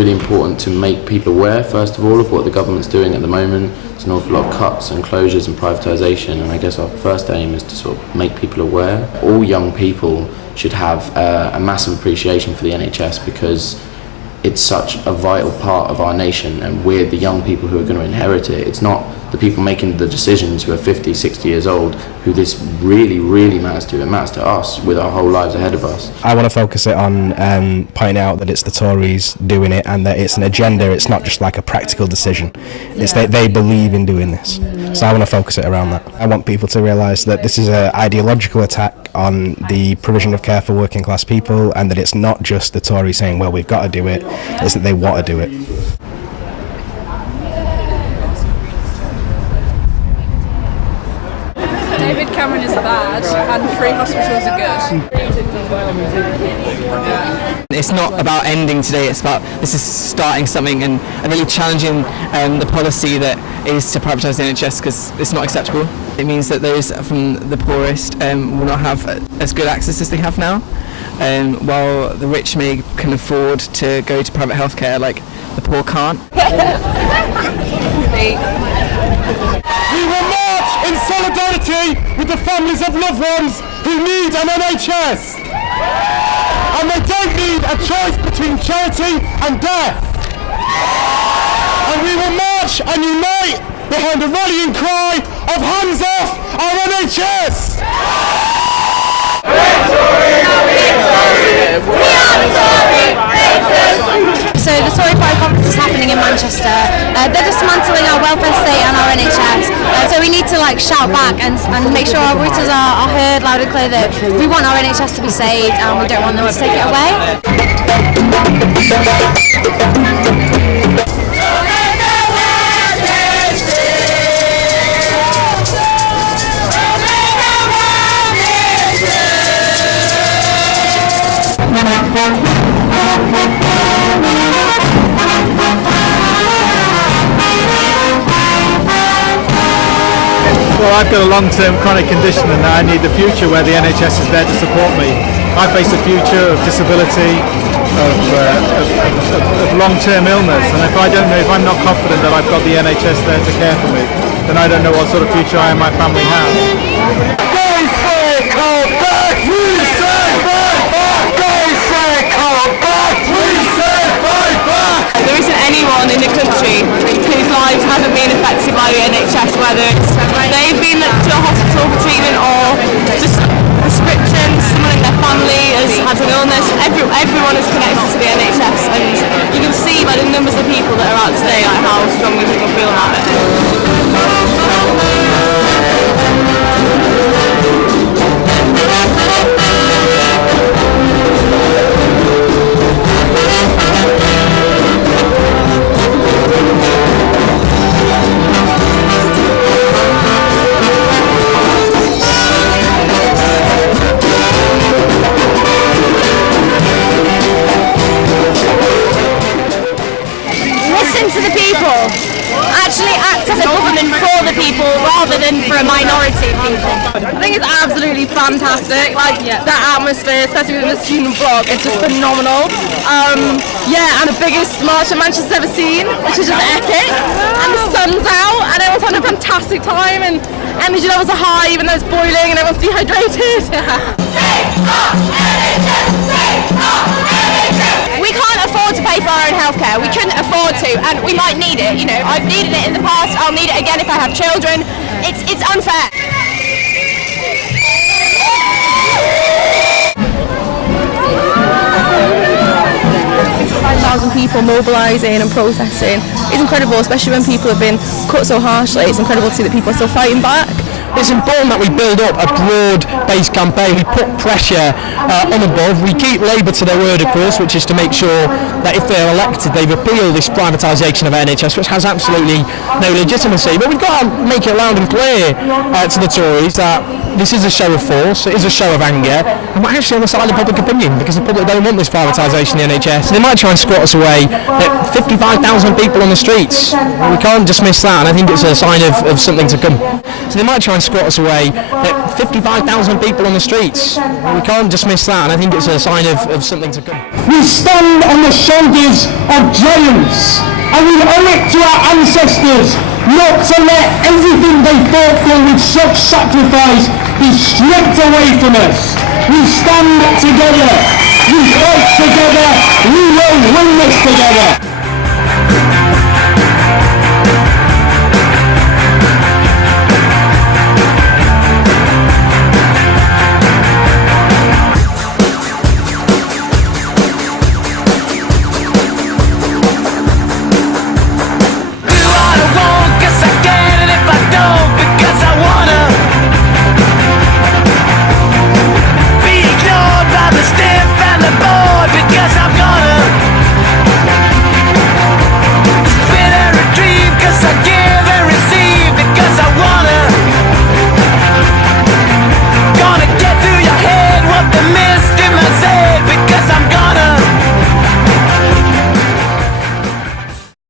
really important to make people aware, first of all, of what the government's doing at the moment. There's an awful lot of cuts and closures and privatisation, and I guess our first aim is to sort of make people aware. All young people should have a massive appreciation for the NHS, because it's such a vital part of our nation, and we're the young people who are going to inherit it. It's not the people making the decisions who are 50, 60 years old who this really, really matters to. It matters to us with our whole lives ahead of us. I want to focus it on pointing out that it's the Tories doing it, and that it's an agenda. It's not just like a practical decision. It's that they believe in doing this. So I want to focus it around that. I want people to realise that this is an ideological attack on the provision of care for working class people, and that it's not just the Tories saying, well, we've got to do it. It's that they want to do it. David Cameron is bad and free hospitals are good. It's not about ending today, it's about this is starting something and really challenging the policy that is to privatise the NHS, because it's not acceptable. It means that those from the poorest will not have as good access as they have now, while the rich can afford to go to private healthcare, like the poor can't. We will march in solidarity with the families of loved ones who need an NHS. And they don't need a choice between charity and death. And we will march and unite behind the rallying cry of hands off our NHS. So the Tory Pride Conference is happening in Manchester. They're dismantling our welfare state and our NHS. So we need to shout back and make sure our voices are heard loud and clear, that we want our NHS to be saved and we don't want them to take it away. Well, I've got a long-term chronic condition and I need the future where the NHS is there to support me. I face a future of disability, of long-term illness, and if I'm not confident that I've got the NHS there to care for me, then I don't know what sort of future I and my family have. There isn't anyone in the country whose lives haven't been affected by the NHS, whether it's they've been to a hospital for treatment or just prescriptions, someone in their family has had an illness. Everyone is connected to the NHS, and you can see by the numbers of people that are out today how strongly people feel about it. To the people, actually act as a government for the people rather than for a minority of people. I think it's absolutely fantastic. That atmosphere, especially within the student block, is just phenomenal. And the biggest march that Manchester's ever seen, which is just epic. And the sun's out, and everyone's having a fantastic time, and energy levels are high, even though it's boiling, and everyone's dehydrated. We can't afford to pay for our own healthcare. We couldn't afford to, and we might need it. I've needed it in the past. I'll need it again if I have children. It's unfair. 5,000 people mobilising and protesting. It's incredible, especially when people have been cut so harshly. It's incredible to see that people are still fighting back. It's important that we build up a broad-based campaign. We put pressure on above. We keep Labour to their word, of course, which is to make sure that if they're elected, they repeal this privatisation of NHS, which has absolutely no legitimacy. But we've got to make it loud and clear to the Tories that this is a show of force, it is a show of anger, and we're actually on the side of public opinion because the public don't want this privatisation of the NHS. So they might try and squat us away. 55,000 people on the streets, we can't dismiss that, and I think it's a sign of something to come. So they might try and squat us away. 55,000 people on the streets, we can't dismiss that, and I think it's a sign of something to come. We stand on the shoulders of giants, and we owe it to our ancestors not to let everything they fought for with such sacrifice be stripped away from us. We stand together, we fight together, we will win this together.